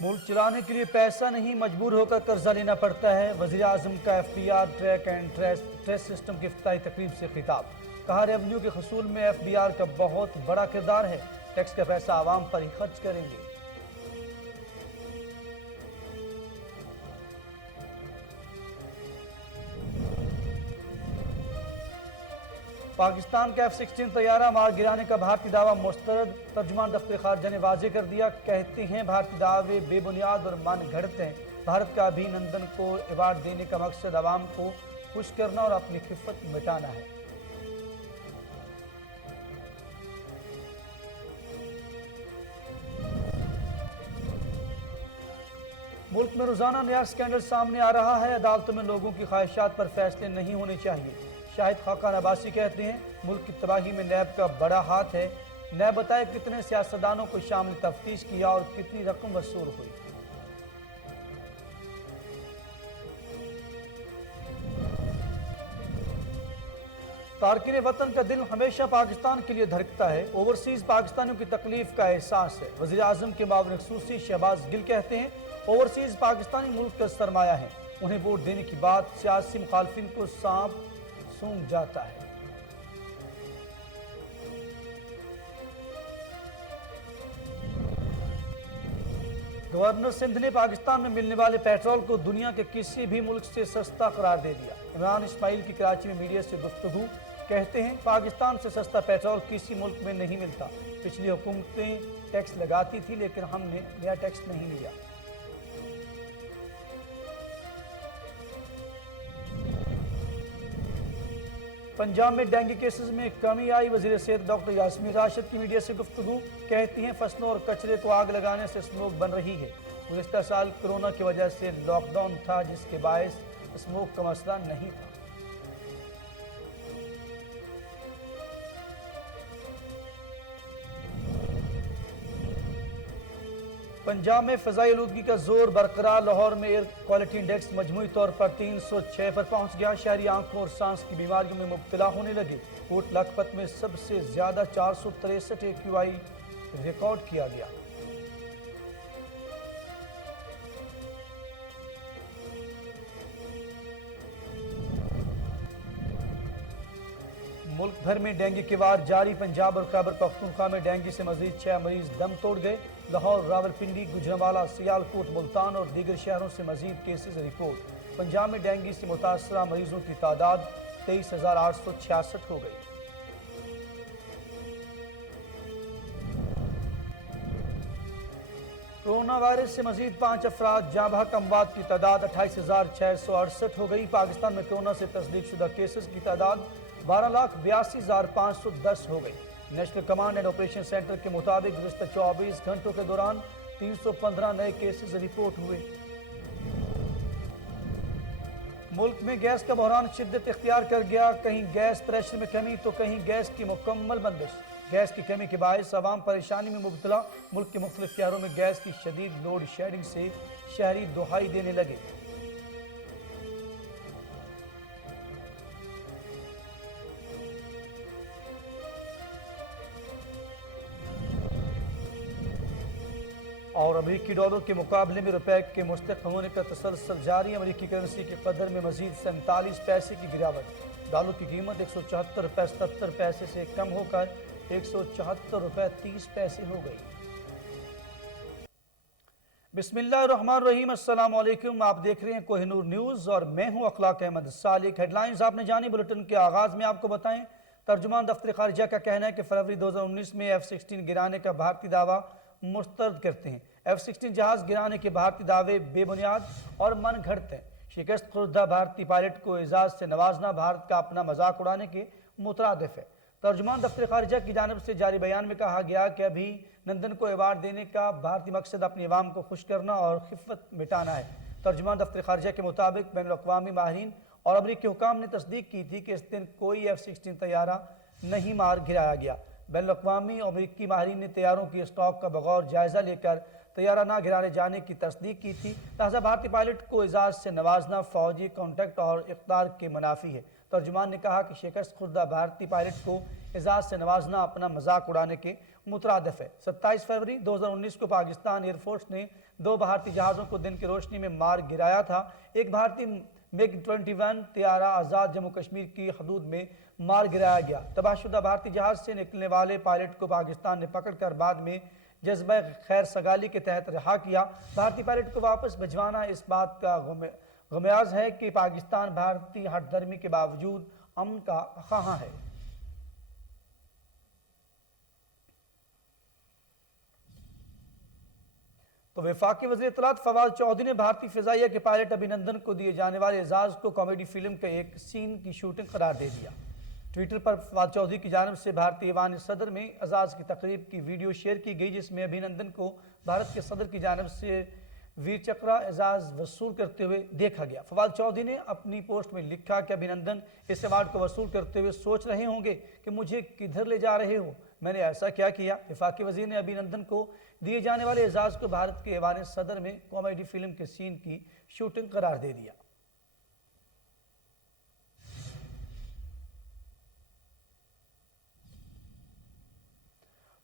ملک چلانے کے لیے پیسہ نہیں مجبور ہو کر قرضہ لینا پڑتا ہے۔ وزیر اعظم کا FBR track and trace system کی افتتاحی تقریب سے خطاب۔ کہا ریونیو کے حصول میں FBR کا بہت بڑا کردار ہے، ٹیکس کا پیسہ عوام پر ہی خرچ کریں گے۔ پاکستان کا F-16 طیارہ مار گرانے کا بھارتی دعویٰ مسترد۔ ترجمان دفتر خارجہ نے واضح کر دیا، کہتے ہیں بھارتی دعوے بے بنیاد اور من گھڑت ہیں۔ بھارت کا ابھینندن کو ایوارڈ دینے کا مقصد عوام کو خوش کرنا اور اپنی خفت مٹانا ہے۔ ملک میں روزانہ نیا سکینڈل سامنے آ رہا ہے۔ عدالتوں میں لوگوں کی خواہشات پر فیصلے نہیں ہونے چاہیے۔ شاہد خاقان عباسی کہتے ہیں، ملک کی تباہی میں نیب کا بڑا ہاتھ ہے۔ نیب بتائے کتنے سیاستدانوں کو شامل تفتیش کیا اور کتنی رقم وصول ہوئی۔ تارکین وطن کا دل ہمیشہ پاکستان کے لیے دھڑکتا ہے، اوورسیز پاکستانیوں کی تکلیف کا احساس ہے۔ وزیر اعظم کے معاون خصوصی شہباز گل کہتے ہیں، اوورسیز پاکستانی ملک کا سرمایہ ہیں، انہیں ووٹ دینے کی بات سیاسی مخالفین کو سانپ سونگ جاتا ہے۔ گورنر سندھ نے پاکستان میں ملنے والے پیٹرول کو دنیا کے کسی بھی ملک سے سستا قرار دے دیا۔ عمران اسماعیل کی کراچی میں میڈیا سے گفتگو، کہتے ہیں پاکستان سے سستا پیٹرول کسی ملک میں نہیں ملتا۔ پچھلی حکومتیں ٹیکس لگاتی تھی لیکن ہم نے نیا ٹیکس نہیں لیا۔ پنجاب میں ڈینگی کیسز میں کمی آئی، وزیر صحت ڈاکٹر یاسمین راشد کی میڈیا سے گفتگو، کہتی ہیں فصلوں اور کچرے کو آگ لگانے سے اسموک بن رہی ہے۔ گزشتہ سال کورونا کی وجہ سے لاک ڈاؤن تھا جس کے باعث اسموک کا مسئلہ نہیں تھا۔ پنجاب میں فضائی آلودگی کا زور برقرار، لاہور میں ایئر کوالٹی انڈیکس مجموعی طور پر 306 پر پہنچ گیا۔ شہری آنکھوں اور سانس کی بیماریوں میں مبتلا ہونے لگے۔ کوٹ لکھپت میں سب سے زیادہ 463 AQI ریکارڈ کیا گیا۔ ملک بھر میں ڈینگی کی وار جاری، پنجاب اور خیبر پختونخوا میں ڈینگی سے مزید 6 مریض دم توڑ گئے۔ لاہور، راولپنڈی، گوجرانوالہ، سیالکوٹ، ملتان اور دیگر شہروں سے مزید کیسز رپورٹ۔ پنجاب میں ڈینگی سے متاثرہ مریضوں کی تعداد 23,866 ہو گئی۔ کورونا وائرس سے مزید 5 افراد جاں بحق، اموات کی تعداد 28,668 ہو گئی۔ پاکستان میں کورونا سے تصدیق شدہ کیسز کی تعداد 12,82,510 ہو گئی۔ National command and operation centre کے مطابق گزشتہ 24 گھنٹوں کے دوران 315 نئے کیسز رپورٹ ہوئے۔ ملک میں گیس کا بحران شدت اختیار کر گیا، کہیں گیس پریشر میں کمی تو کہیں گیس کی مکمل بندش۔ گیس کی کمی کے باعث عوام پریشانی میں مبتلا، ملک کے مختلف شہروں میں گیس کی شدید لوڈ شیڈنگ سے شہری دہائی دینے لگے۔ اور امریکی ڈالر کے مقابلے میں روپے کے مستحکم ہونے کا تسلسل جاری، امریکی کرنسی کی قدر میں مزید 47 پیسے کی گراوٹ۔ ڈالر کی قیمت 174 روپے 77 پیسے سے کم ہو کر 174 روپے 30 پیسے ہو گئی۔ بسم اللہ الرحمن الرحیم، السلام علیکم، آپ دیکھ رہے ہیں کوہ نور نیوز اور میں ہوں اخلاق احمد سالک۔ ہیڈ لائنز آپ نے جانی، بلٹن کے آغاز میں آپ کو بتائیں۔ ترجمان دفتر خارجہ کا کہنا ہے کہ فروری 2019 میں F-16 گرانے کا بھارتی دعویٰ مسترد کرتے ہیں۔ F-16 جہاز گرانے کے بھارتی دعوے بے بنیاد اور من گھڑت ہیں۔ شکست خوردہ بھارتی پائلٹ کو اعزاز سے نوازنا بھارت کا اپنا مذاق اڑانے کے مترادف ہے۔ ترجمان دفتر خارجہ کی جانب سے جاری بیان میں کہا گیا کہ ابھی نندن کو ایوارڈ دینے کا بھارتی مقصد اپنی عوام کو خوش کرنا اور خفت مٹانا ہے۔ ترجمان دفتر خارجہ کے مطابق بین الاقوامی ماہرین اور امریکی حکام نے تصدیق کی تھی کہ اس دن کوئی F-16 طیارہ نہیں مار گرایا گیا۔ بین الاقوامی امریکی ماہرین نے طیاروں کی اسٹاک کا بغور جائزہ لے کر طیارہ نہ گرائے جانے کی تصدیق کی تھی، لہذا بھارتی پائلٹ کو اعزاز سے نوازنا فوجی کانٹیکٹ اور اقدار کے منافی ہے۔ ترجمان نے کہا کہ شکست خوردہ بھارتی پائلٹ کو اعزاز سے نوازنا اپنا مذاق اڑانے کے مترادف ہے۔ 27 فروری 2019 کو پاکستان ایئر فورس نے 2 بھارتی جہازوں کو دن کی روشنی میں مار گرایا تھا۔ ایک بھارتی MiG 21 طیارہ آزاد جموں کشمیر کی حدود میں مار گرایا گیا۔ تباہ شدہ بھارتی جہاز سے نکلنے والے پائلٹ کو پاکستان نے پکڑ کر بعد میں جذبہ خیر سگالی کے تحت رہا کیا۔ بھارتی پائلٹ کو واپس بھجوانا اس بات کا غمیاز ہے کہ پاکستان بھارتی ہٹ دھرمی کے باوجود امن کا خواہاں ہے۔ تو وفاقی وزیر اطلاعات فواد چودھری نے بھارتی فضائیہ کے پائلٹ ابھینندن کو دیے جانے والے اعزاز کو کامیڈی فلم کے ایک سین کی شوٹنگ قرار دے دیا۔ ٹویٹر پر فواد چودھری کی جانب سے بھارتی ایوان صدر میں اعزاز کی تقریب کی ویڈیو شیئر کی گئی، جس میں ابھینندن کو بھارت کے صدر کی جانب سے ویر چکرا اعزاز وصول کرتے ہوئے دیکھا گیا۔ فواد چودھری نے اپنی پوسٹ میں لکھا کہ ابھینندن اس ایوارڈ کو وصول کرتے ہوئے سوچ رہے ہوں گے کہ مجھے کدھر لے جا رہے ہو، میں نے ایسا کیا کیا۔ وفاقی وزیر نے ابھینندن کو دیے جانے والے اعزاز کو بھارت کے ایوان صدر میں کامیڈی فلم کے سین کی شوٹنگ قرار دے دیا۔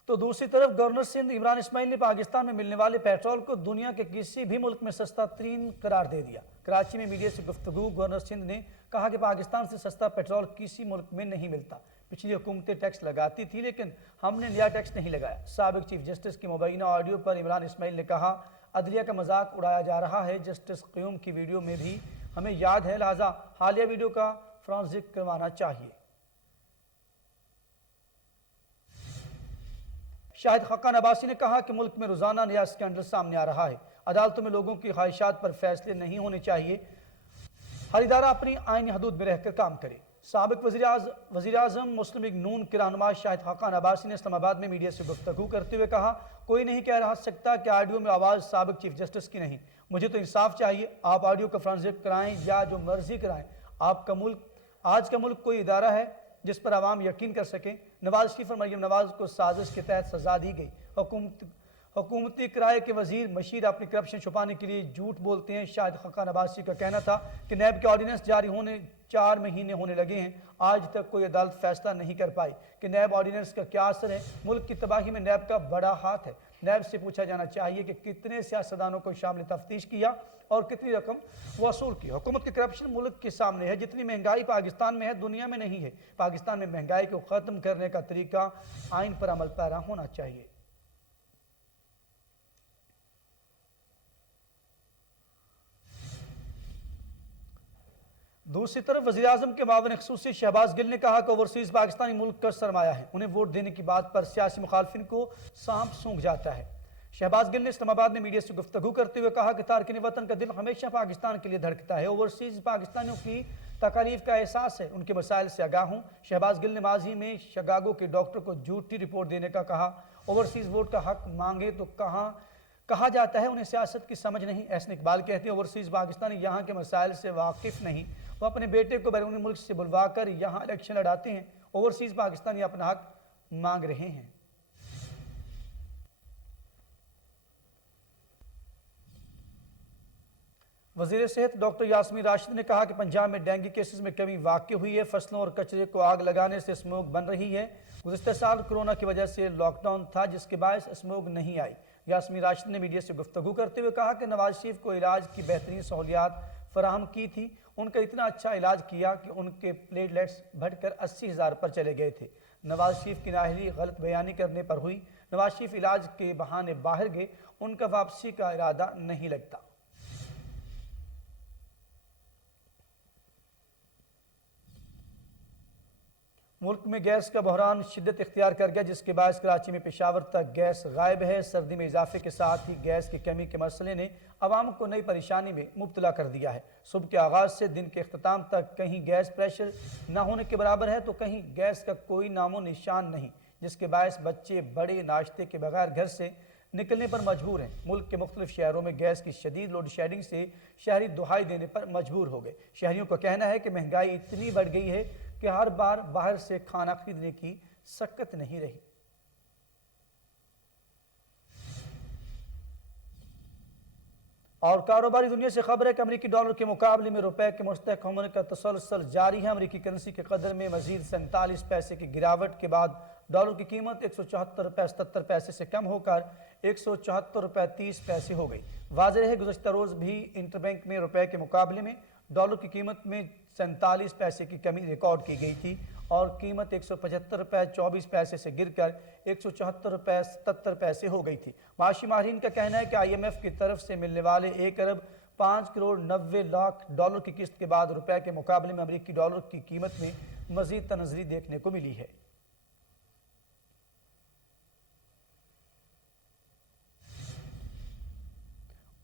تو دوسری طرف گورنر سندھ عمران اسماعیل نے پاکستان میں ملنے والے پیٹرول کو دنیا کے کسی بھی ملک میں سستا ترین قرار دے دیا۔ کراچی میں میڈیا سے گفتگو گورنر سندھ نے کہا کہ پاکستان سے سستا پیٹرول کسی ملک میں نہیں ملتا۔ پچھلی حکومتیں ٹیکس لگاتی تھی لیکن ہم نے نیا ٹیکس نہیں لگایا۔ سابق چیف جسٹس کی مبینہ آڈیو پر عمران اسماعیل نے کہا عدلیہ کا مذاق اڑایا جا رہا ہے، جسٹس قیوم کی ویڈیو میں بھی ہمیں یاد ہے، لہٰذا حالیہ ویڈیو کا فرانزک کروانا چاہیے۔ شاہد خاقان عباسی نے کہا کہ ملک میں روزانہ نیا اسکینڈل سامنے آ رہا ہے، عدالتوں میں لوگوں کی خواہشات پر فیصلے نہیں ہونے چاہیے، ہر ادارہ اپنی آئینی حدود میں رہ کر کام کرے۔ سابق وزیر اعظم مسلم لیگ نون کے رہنما شاہد خاقان عباسی نے اسلام آباد میں میڈیا سے گفتگو کرتے ہوئے کہا کوئی نہیں کہہ رہا سکتا کہ آڈیو میں آواز سابق چیف جسٹس کی نہیں، مجھے تو انصاف چاہیے، آپ آڈیو کا فرانزک کرائیں یا جو مرضی کرائیں، آج کا ملک کوئی ادارہ ہے جس پر عوام یقین کر سکیں۔ نواز شریف اور مریم نواز کو سازش کے تحت سزا دی گئی۔ حکومتی کرائے کے وزیر مشیر اپنی کرپشن چھپانے کے لیے جھوٹ بولتے ہیں۔ شاہد خاقان عباسی کا کہنا تھا کہ نیب کے آرڈیننس جاری ہونے 4 مہینے ہونے لگے ہیں، آج تک کوئی عدالت فیصلہ نہیں کر پائی کہ نیب آرڈیننس کا کیا اثر ہے۔ ملک کی تباہی میں نیب کا بڑا ہاتھ ہے۔ نیب سے پوچھا جانا چاہیے کہ کتنے سیاستدانوں کو شامل تفتیش کیا اور کتنی رقم وصول کی۔ حکومت کی کرپشن ملک کے سامنے ہے، جتنی مہنگائی پاکستان میں ہے دنیا میں نہیں ہے۔ پاکستان میں مہنگائی کو ختم کرنے کا طریقہ آئین پر عمل پیرا ہونا چاہیے۔ دوسری طرف وزیراعظم کے معاون خصوصی شہباز گل نے کہا کہ اوورسیز پاکستانی ملک کا سرمایہ ہے، انہیں ووٹ دینے کی بات پر سیاسی مخالفین کو سانپ سونگھ جاتا ہے۔ شہباز گل نے اسلام آباد میں میڈیا سے گفتگو کرتے ہوئے کہا کہ تارکین وطن کا دل ہمیشہ پاکستان کے لیے دھڑکتا ہے، اوورسیز پاکستانیوں کی تکالیف کا احساس ہے، ان کے مسائل سے آگاہ ہوں۔ شہباز گل نے ماضی میں شکاگو کے ڈاکٹر کو جھوٹی رپورٹ دینے کا کہا، اوورسیز ووٹ کا حق مانگے تو کہا جاتا ہے انہیں سیاست کی سمجھ نہیں۔ احسن اقبال کہتے ہیں اوورسیز پاکستانی یہاں کے مسائل سے واقف نہیں، وہ اپنے بیٹے کو بیرونی ملک سے بلوا کر یہاں الیکشن لڑاتے ہیں، اوورسیز پاکستانی اپنا حق مانگ رہے ہیں۔ وزیر صحت ڈاکٹر یاسمین راشد نے کہا کہ پنجاب میں ڈینگی کیسز میں کمی واقع ہوئی ہے، فصلوں اور کچرے کو آگ لگانے سے اسموگ بن رہی ہے۔ گزشتہ سال کورونا کی وجہ سے لاک ڈاؤن تھا جس کے باعث اسموگ نہیں آئی۔ یاسمین راشد نے میڈیا سے گفتگو کرتے ہوئے کہا کہ نواز شریف کو علاج کی بہترین سہولیات فراہم کی تھی، ان کا اتنا اچھا علاج کیا کہ ان کے پلیٹلیٹس بڑھ کر 80,000 پر چلے گئے تھے۔ نواز شریف کی نااہلی غلط بیانی کرنے پر ہوئی، نواز شریف علاج کے بہانے باہر گئے، ان کا واپسی کا ارادہ نہیں لگتا۔ ملک میں گیس کا بحران شدت اختیار کر گیا جس کے باعث کراچی میں پشاور تک گیس غائب ہے۔ سردی میں اضافے کے ساتھ ہی گیس کی کمی کے مسئلے نے عوام کو نئی پریشانی میں مبتلا کر دیا ہے۔ صبح کے آغاز سے دن کے اختتام تک کہیں گیس پریشر نہ ہونے کے برابر ہے تو کہیں گیس کا کوئی نام و نشان نہیں، جس کے باعث بچے بڑے ناشتے کے بغیر گھر سے نکلنے پر مجبور ہیں۔ ملک کے مختلف شہروں میں گیس کی شدید لوڈ شیڈنگ سے شہری دہائی دینے پر مجبور ہو گئے۔ شہریوں کا کہنا ہے کہ مہنگائی اتنی بڑھ گئی ہے کہ ہر بار باہر سے کھانا خریدنے کی سکت نہیں رہی۔ اور کاروباری دنیا سے خبر ہے کہ امریکی ڈالر کے مقابلے میں روپے کے مستحکم ہونے کا تسلسل جاری ہے۔ امریکی کرنسی کے قدر میں مزید 47 پیسے کی گراوٹ کے بعد ڈالر کی قیمت 174 روپے 77 پیسے سے کم ہو کر 174 روپے 30 پیسے ہو گئی۔ واضح ہے گزشتہ روز بھی انٹر بینک میں روپے کے مقابلے میں ڈالر کی قیمت میں 47 پیسے کی کمی ریکارڈ کی گئی تھی اور قیمت 175 روپے 24 پیسے سے گر کر 174 روپے 77 پیسے ہو گئی تھی۔ معاشی ماہرین کا کہنا ہے کہ آئی ایم ایف کی طرف سے ملنے والے 1 ارب 5 کروڑ 90 لاکھ ڈالر کی قسط کے بعد روپے کے مقابلے میں امریکی ڈالر کی قیمت میں مزید تنزلی دیکھنے کو ملی ہے۔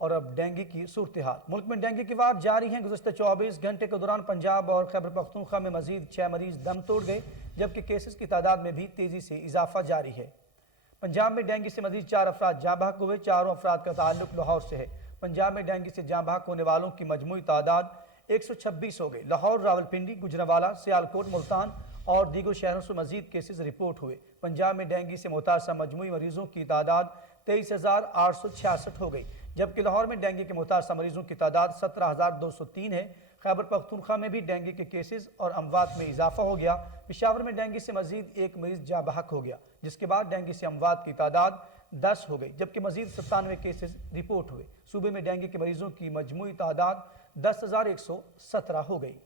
اور اب ڈینگی کی صورتحال۔ ملک میں ڈینگی کی وار جاری ہیں۔ گزشتہ 24 گھنٹے کے دوران پنجاب اور خیبر پختونخوا میں مزید 6 مریض دم توڑ گئے، جبکہ کیسز کی تعداد میں بھی تیزی سے اضافہ جاری ہے۔ پنجاب میں ڈینگی سے مزید 4 افراد جاں بحق ہوئے، چاروں افراد کا تعلق لاہور سے ہے۔ پنجاب میں ڈینگی سے جاں بحق ہونے والوں کی مجموعی تعداد 126 ہو گئی۔ لاہور، راولپنڈی، گجرانوالہ، سیالکوٹ، ملتان اور دیگر شہروں سے مزید کیسز رپورٹ ہوئے۔ پنجاب میں ڈینگی سے متاثرہ مجموعی مریضوں کی تعداد 23,866 ہو گئی، جبکہ لاہور میں ڈینگی کے متاثرہ مریضوں کی تعداد 17,203 ہے۔ خیبر پختونخوا میں بھی ڈینگی کے کیسز اور اموات میں اضافہ ہو گیا۔ پشاور میں ڈینگی سے مزید 1 مریض جاں بحق ہو گیا، جس کے بعد ڈینگی سے اموات کی تعداد 10 ہو گئی، جبکہ مزید 97 کیسز رپورٹ ہوئے۔ صوبے میں ڈینگی کے مریضوں کی مجموعی تعداد 10,117 ہو گئی۔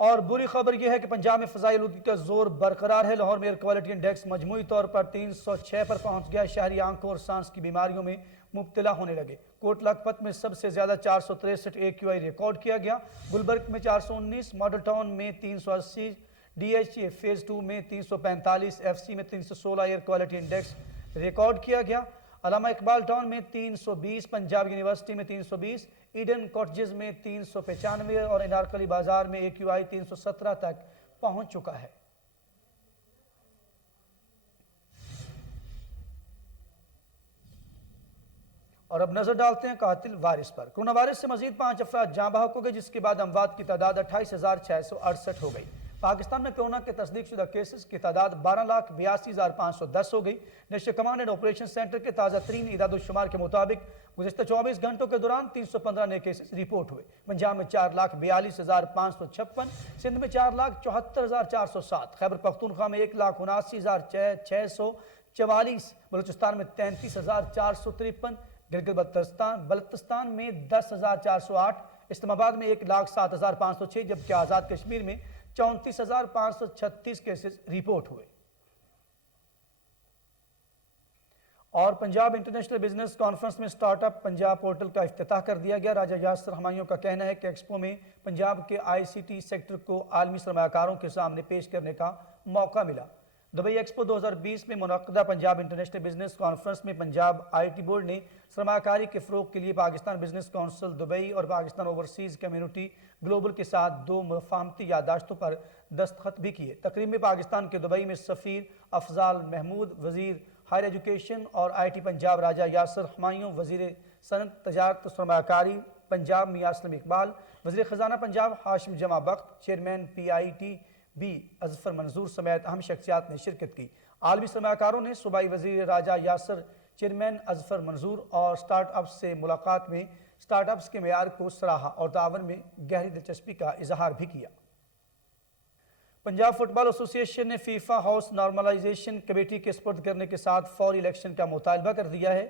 اور بری خبر یہ ہے کہ پنجاب میں فضائی آلودگی کا زور برقرار ہے۔ لاہور میں ایئر کوالٹی انڈیکس مجموعی طور پر 306 پر پہنچ گیا۔ شہری آنکھوں اور سانس کی بیماریوں میں مبتلا ہونے لگے۔ کوٹ لکھپت میں سب سے زیادہ 463 AQI ریکارڈ کیا گیا۔ گلبرگ میں 419، ماڈل ٹاؤن میں 380، DHA فیز 2 میں 345، FC میں 316 ایئر کوالٹی انڈیکس ریکارڈ کیا گیا۔ علامہ اقبال ٹاؤن میں 320، پنجاب یونیورسٹی میں 320، ایڈن کاٹجز میں 395 اور انارکلی بازار میں AQI 317 تک پہنچ چکا ہے۔ اور اب نظر ڈالتے ہیں قاتل وائرس پر۔ کرونا وائرس سے مزید 5 افراد جاں بحق ہو گئے، جس کے بعد اموات کی تعداد 28,668 ہو گئی۔ پاکستان میں کرونا کے تصدیق شدہ کیسز کی تعداد 12,82,510 ہو گئی۔ National command and operation centre کے تازہ ترین اعداد و شمار کے مطابق گزشتہ 24 گھنٹوں کے دوران 315 نئے کیسز رپورٹ ہوئے۔ پنجاب میں 4,42,556، سندھ میں 4,74,407، خیبر پختونخوا میں 1,79,644، بلوچستان میں 33,453، گلگت بلتستان میں 10,408، اسلام آباد میں 1,07,506، جبکہ آزاد کشمیر میں 34,536 کیسز رپورٹ ہوئے۔ اور پنجاب انٹرنیشنل بزنس کانفرنس میں سٹارٹ اپ پنجاب پورٹل کا افتتاح کر دیا گیا۔ راجہ یاسر ہمایوں کا کہنا ہے کہ ایکسپو میں پنجاب کے ICT سیکٹر کو عالمی سرمایہ کاروں کے سامنے پیش کرنے کا موقع ملا۔ دبئی ایکسپو 2020 میں منعقدہ پنجاب انٹرنیشنل بزنس کانفرنس میں پنجاب IT بورڈ نے سرمایہ کاری کے فروغ کے لیے پاکستان بزنس کونسل دبئی اور پاکستان اوورسیز کمیونٹی گلوبل کے ساتھ 2 مفاہمتی یادداشتوں پر دستخط بھی کیے۔ تقریب میں پاکستان کے دبئی میں سفیر افضال محمود، وزیر ہائر ایجوکیشن اور IT پنجاب راجہ یاسر ہمایوں، وزیر صنعت تجارت و سرمایہ کاری پنجاب میاں اسلم اقبال، وزیر خزانہ پنجاب ہاشم جمع بخت، چیئرمین PITB اظفر منظور سمیت اہم شخصیات نے شرکت کی۔ عالمی سرمایہ کاروں نے صوبائی وزیر راجہ یاسر، چیئرمین اظفر منظور اور سٹارٹ اپس سے ملاقات میں سٹارٹ اپس کے معیار کو سراہا اور تعاون میں گہری دلچسپی کا اظہار بھی کیا۔ پنجاب فٹ بال ایسوسی ایشن نے فیفا ہاؤس نارملائزیشن کمیٹی کے سپرد کرنے کے ساتھ فوری الیکشن کا مطالبہ کر دیا ہے۔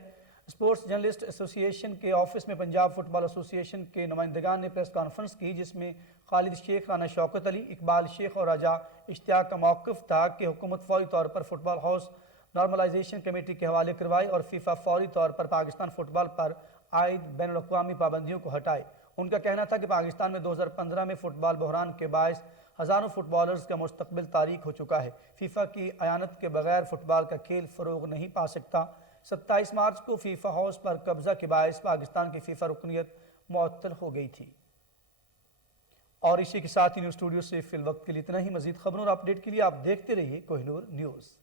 اسپورٹس جرنلسٹ ایسوسی ایشن کے آفس میں پنجاب فٹ بال ایسوسی ایشن کے نمائندگان نے پریس کانفرنس کی، جس میں خالد شیخ، رانا شوکت علی، اقبال شیخ اور راجہ اشتیاق کا موقف تھا کہ حکومت فوری طور پر فٹ بال ہاؤس نارملائزیشن کمیٹی کے حوالے کروائے اور فیفا فوری طور پر پاکستان فٹ بال پر عائد بین الاقوامی پابندیوں کو ہٹائے۔ ان کا کہنا تھا کہ پاکستان میں 2015 میں فٹ بال بحران کے باعث ہزاروں فٹ بالرز کا مستقبل تاریک ہو چکا ہے۔ فیفا کی اعانت کے بغیر فٹ بال کا کھیل فروغ نہیں پا سکتا۔ 27 مارچ کو فیفا ہاؤس پر قبضہ کے باعث پاکستان کی فیفا رکنیت معطل ہو گئی تھی۔ اور اسی کے ساتھ ہی نیوز اسٹوڈیو سے فی الوقت کے لیے اتنا ہی۔ مزید خبروں اور اپڈیٹ کے لیے آپ دیکھتے رہیے کوہ نور نیوز۔